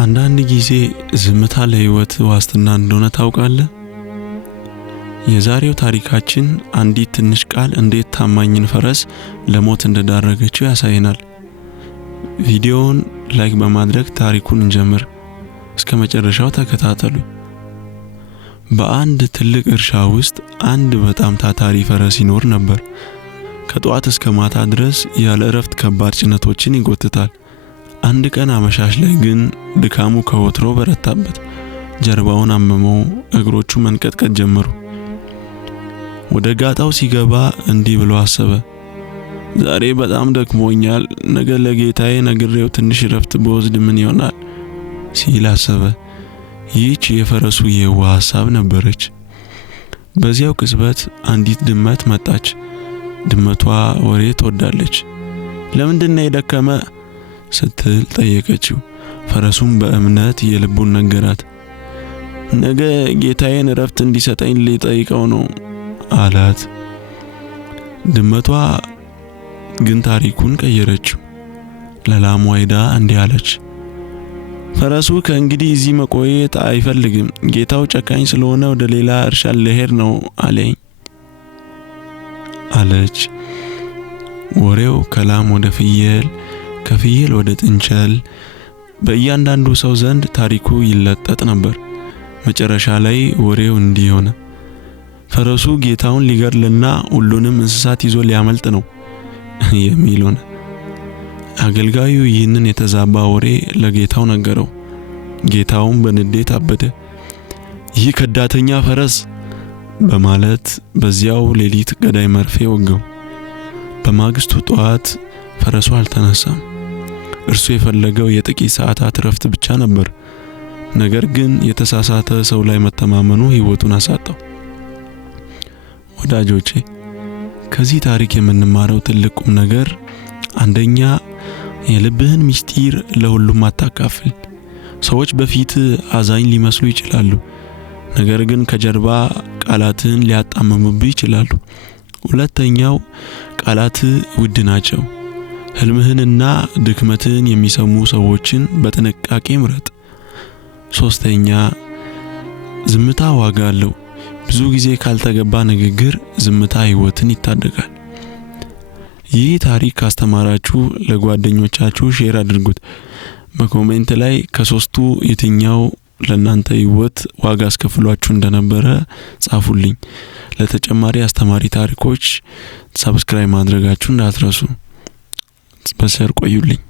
አንዳንድ ጊዜ ዝምታ ለህይወት ዋስትና እንደሆነ ታውቃለህ? የዛሬው ታሪካችን አንዲት ትንሽ ቃል እንዴት ታማኝን ፈረስ ለሞት እንደዳረገችው ያሳየናል። ቪዲዮውን ላይክ በማድረግ ታሪኩን እንጀምር። እስከ መጨረሻው ተከታተሉ። በአንድ ትልቅ እርሻ ውስጥ አንድ በጣም ታታሪ ፈረስ ይኖር ነበር። ከጧት እስከ ማታ ድረስ ያለ እረፍት ከባድ ጭነቶችን ይጎትታል። አንድ ቀን አመሻሽ ላይ ግን ድካሙ ከወትሮ በረታበት። ጀርባውን አመመው፣ እግሮቹ መንቀጥቀጥ ጀመሩ። ወደ ጋጣው ሲገባ እንዲህ ብሎ አሰበ፣ ዛሬ በጣም ደክሞኛል፣ ነገ ለጌታዬ ነግሬው ትንሽ እረፍት በወስድ ምን ይሆናል ሲል አሰበ። ይህች የፈረሱ የዋህ ሐሳብ ነበረች። በዚያው ቅጽበት አንዲት ድመት መጣች። ድመቷ ወሬ ትወዳለች። ለምንድነው የደከመ ስትል ጠየቀችው። ፈረሱም በእምነት የልቡን ነገራት። ነገ ጌታዬን እረፍት እንዲሰጠኝ ልጠይቀው ነው አላት። ድመቷ ግን ታሪኩን ቀየረችው። ለላሟ ሄዳ እንዲህ አለች፣ ፈረሱ ከእንግዲህ እዚህ መቆየት አይፈልግም፣ ጌታው ጨካኝ ስለሆነ ወደ ሌላ እርሻ ልሄድ ነው አለኝ አለች። ወሬው ከላም ወደ ፍየል፣ ከፍየል ወደ ጥንቸል፣ በእያንዳንዱ ሰው ዘንድ ታሪኩ ይለጠጥ ነበር። መጨረሻ ላይ ወሬው እንዲህ ሆነ፣ ፈረሱ ጌታውን ሊገድልና ሁሉንም እንስሳት ይዞ ሊያመልጥ ነው የሚል ሆነ። አገልጋዩ ይህንን የተዛባ ወሬ ለጌታው ነገረው። ጌታውም በንዴት አበደ። ይህ ከዳተኛ ፈረስ በማለት በዚያው ሌሊት ገዳይ መርፌ ወጋው። በማግስቱ ጠዋት ፈረሱ አልተነሳም። እርሱ የፈለገው የጥቂት ሰዓታት እረፍት ብቻ ነበር። ነገር ግን የተሳሳተ ሰው ላይ መተማመኑ ህይወቱን አሳጣው። ወዳጆቼ፣ ከዚህ ታሪክ የምንማረው ትልቅ ቁም ነገር፣ አንደኛ፣ የልብህን ምስጢር ለሁሉም አታካፍል። ሰዎች በፊት አዛኝ ሊመስሉ ይችላሉ፣ ነገር ግን ከጀርባ ቃላትን ሊያጣምሙብህ ይችላሉ። ሁለተኛው፣ ቃላት ውድ ናቸው። ህልምህንና ድክመትህን የሚሰሙ ሰዎችን በጥንቃቄ ምረጥ። ሶስተኛ፣ ዝምታ ዋጋ አለው። ብዙ ጊዜ ካልተገባ ንግግር ዝምታ ህይወትን ይታደጋል። ይህ ታሪክ ካስተማራችሁ ለጓደኞቻችሁ ሼር አድርጉት። በኮሜንት ላይ ከሶስቱ የትኛው ለናንተ ህይወት ዋጋ አስከፍሏችሁ እንደነበረ ጻፉልኝ። ለተጨማሪ አስተማሪ ታሪኮች ሰብስክራይብ ማድረጋችሁን እንዳትረሱ። በሰር ቆዩልኝ።